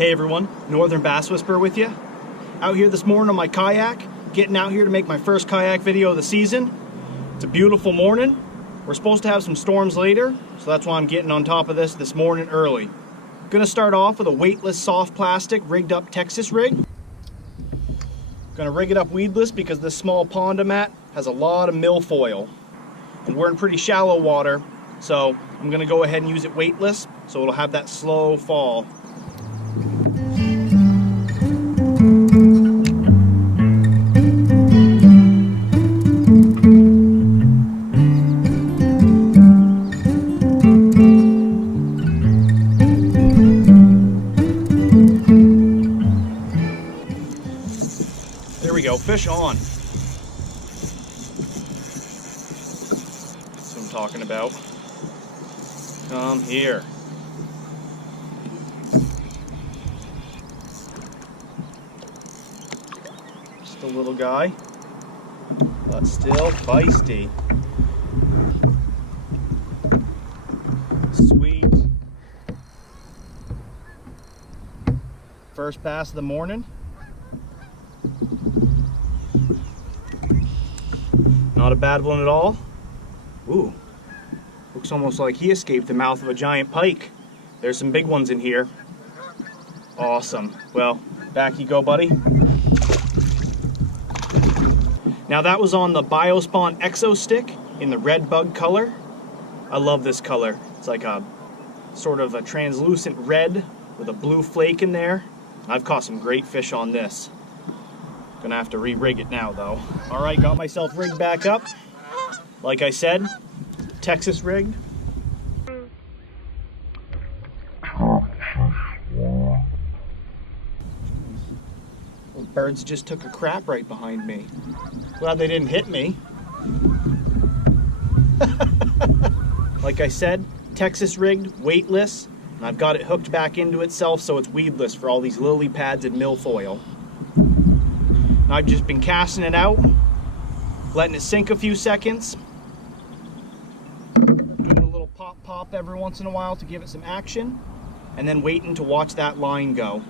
Hey everyone, Northern Bass Whisperer with you. Out here this morning on my kayak, getting out here to make my first kayak video of the season. It's a beautiful morning. We're supposed to have some storms later, so that's why I'm getting on top of this morning early. Gonna start off with a weightless soft plastic rigged up Texas rig. Gonna rig it up weedless because this small pond I'm at has a lot of milfoil. And we're in pretty shallow water, so I'm gonna go ahead and use it weightless so it'll have that slow fall. There we go, fish on. That's what I'm talking about. Come here. Just a little guy, but still feisty. Sweet. First bass of the morning. Not a bad one at all. Ooh, looks almost like he escaped the mouth of a giant pike. There's some big ones in here. Awesome. Well, back you go, buddy. Now that was on the Biospawn Exostick in the red bug color. I love this color. It's like a sort of a translucent red with a blue flake in there. I've caught some great fish on this. Gonna have to re-rig it now though. All right, got myself rigged back up. Like I said, Texas rigged. Those birds just took a crap right behind me. Glad they didn't hit me. Like I said, Texas rigged, weightless, and I've got it hooked back into itself so it's weedless for all these lily pads and milfoil. I've just been casting it out, letting it sink a few seconds, doing a little pop every once in a while to give it some action, and then waiting to watch that line go.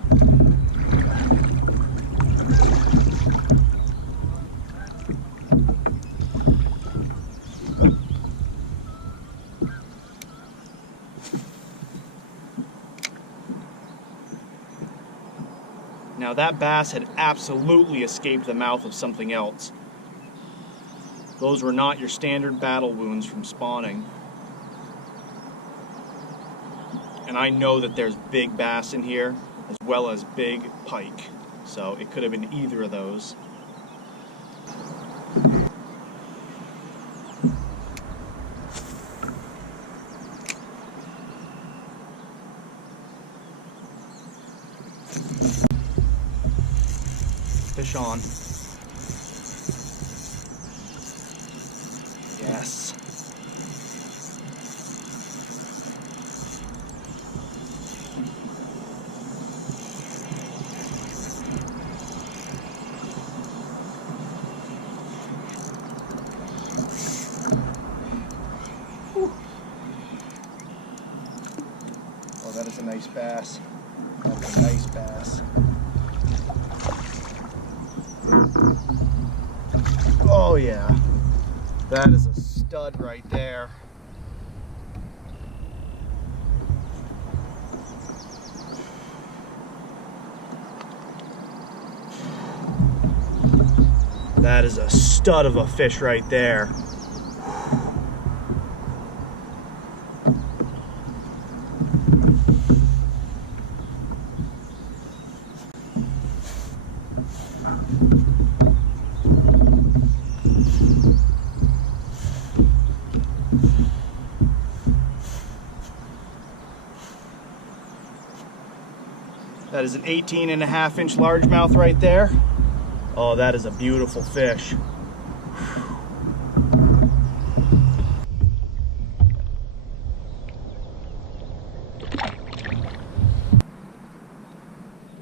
Now that bass had absolutely escaped the mouth of something else. Those were not your standard battle wounds from spawning. And I know that there's big bass in here, as well as big pike. So it could have been either of those. Fish on. Yes. Whew. Oh, that is a nice bass. That's a nice bass. Oh yeah, that is a stud right there. That is a stud of a fish right there. That is an 18.5-inch largemouth right there. Oh, that is a beautiful fish.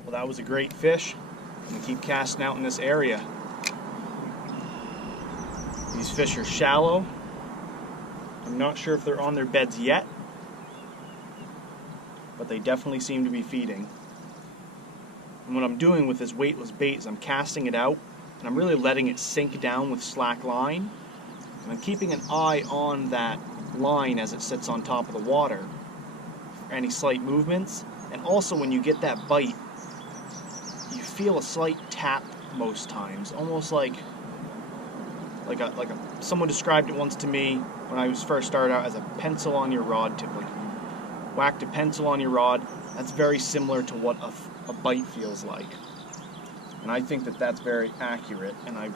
Well, that was a great fish. I'm gonna keep casting out in this area. These fish are shallow. I'm not sure if they're on their beds yet, but they definitely seem to be feeding. And what I'm doing with this weightless bait is I'm casting it out, and I'm really letting it sink down with slack line. And I'm keeping an eye on that line as it sits on top of the water for any slight movements. And also when you get that bite, you feel a slight tap most times, almost like someone described it once to me when I was first started out as a pencil on your rod tip. Like you whacked a pencil on your rod. That's very similar to what a bite feels like. And I think that that's very accurate, and I've,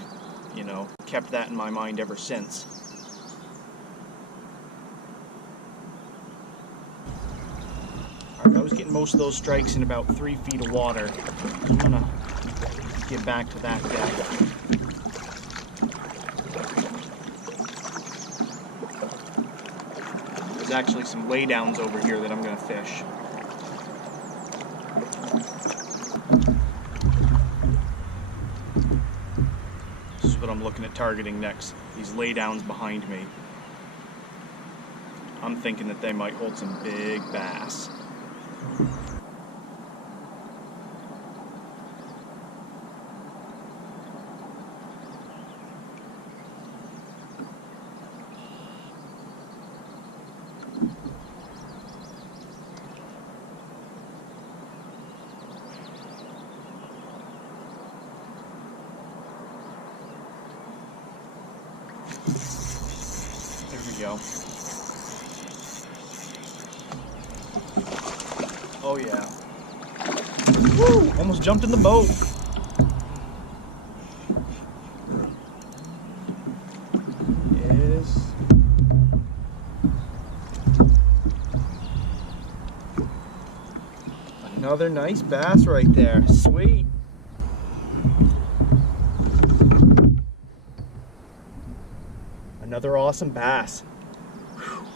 kept that in my mind ever since. Alright, I was getting most of those strikes in about 3 feet of water. I'm gonna get back to that depth. There's actually some laydowns over here that I'm gonna fish. This is what I'm looking at targeting next. These laydowns behind me. I'm thinking that they might hold some big bass. There we go. Oh yeah. Woo! Almost jumped in the boat. Yes. Another nice bass right there. Sweet. Another awesome bass. Whew.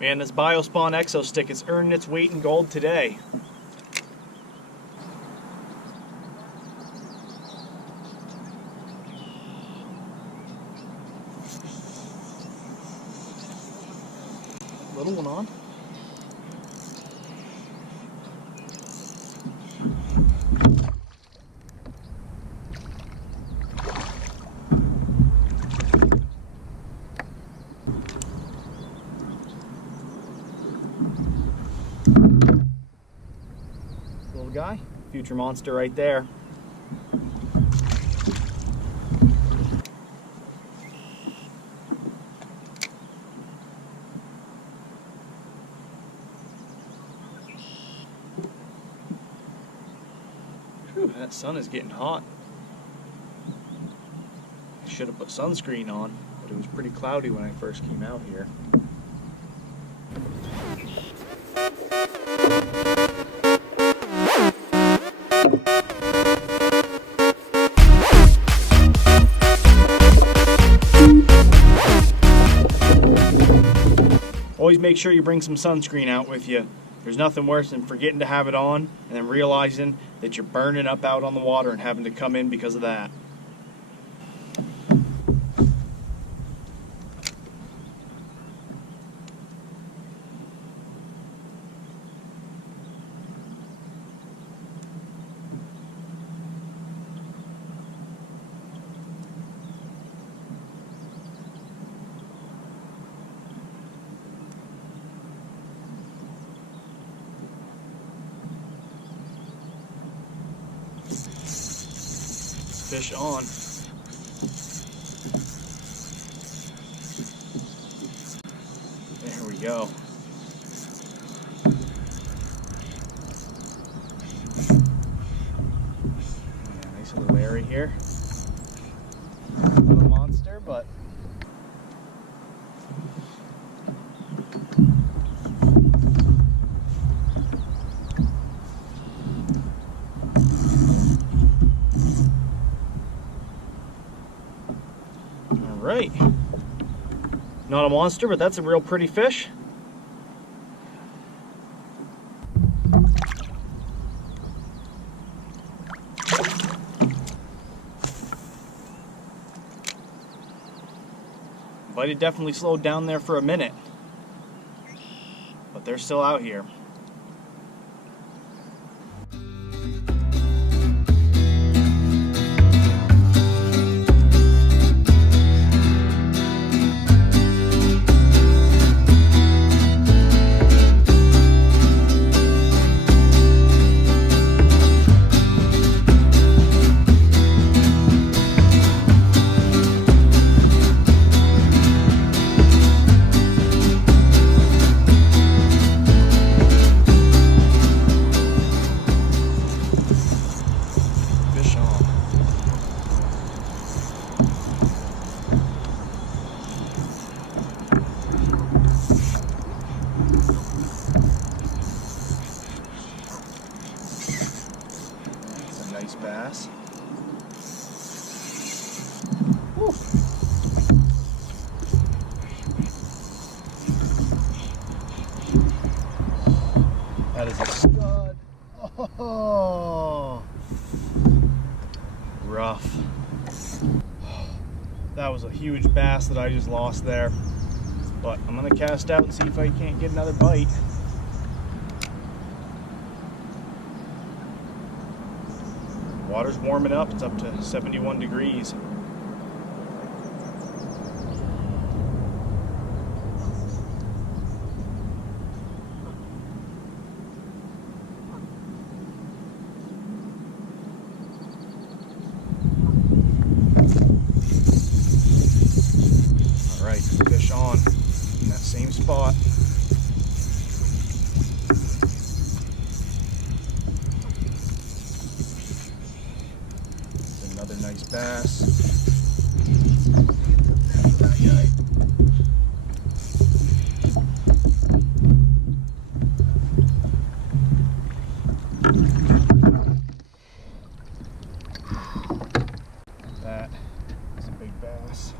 Man, this Biospawn Exostick is earning its weight in gold today. Little one on. Little guy, future monster right there. Whew, that sun is getting hot. I should have put sunscreen on, but it was pretty cloudy when I first came out here. Always make sure you bring some sunscreen out with you. There's nothing worse than forgetting to have it on and then realizing that you're burning up out on the water and having to come in because of that. Fish on. There we go. Yeah, nice little area here. Not a monster, but right. Not a monster, but that's a real pretty fish. Bite had definitely slowed down there for a minute, but they're still out here. Nice bass. Woo. That is a stud. Oh, rough. That was a huge bass that I just lost there. But I'm gonna cast out and see if I can't get another bite. Water's warming up, it's up to 71 degrees. All right, fish on in that same spot. Another nice bass. That guy. That is a big bass.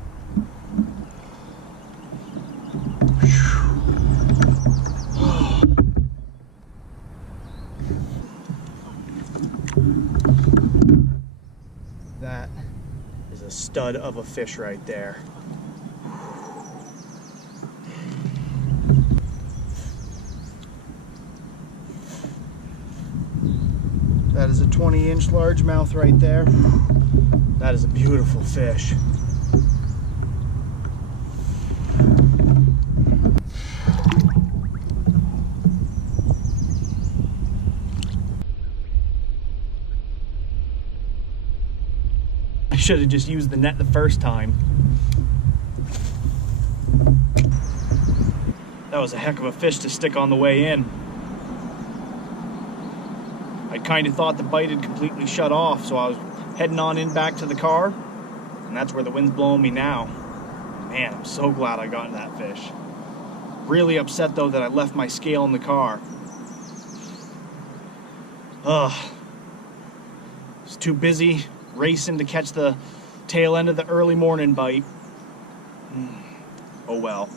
That is a stud of a fish right there. That is a 20-inch largemouth right there. That is a beautiful fish. I should have just used the net the first time. That was a heck of a fish to stick on the way in. I kind of thought the bite had completely shut off, so I was heading on in back to the car, and that's where the wind's blowing me now. Man, I'm so glad I got that fish. Really upset though that I left my scale in the car. Ugh. I was too busy racing to catch the tail end of the early morning bite. Oh well.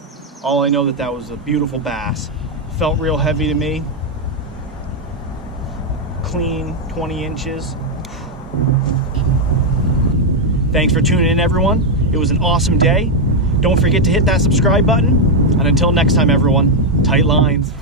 All I know that was a beautiful bass. Felt real heavy to me. Clean, 20 inches. Thanks for tuning in, everyone. It was an awesome day. Don't forget to hit that subscribe button. And until next time, everyone, tight lines.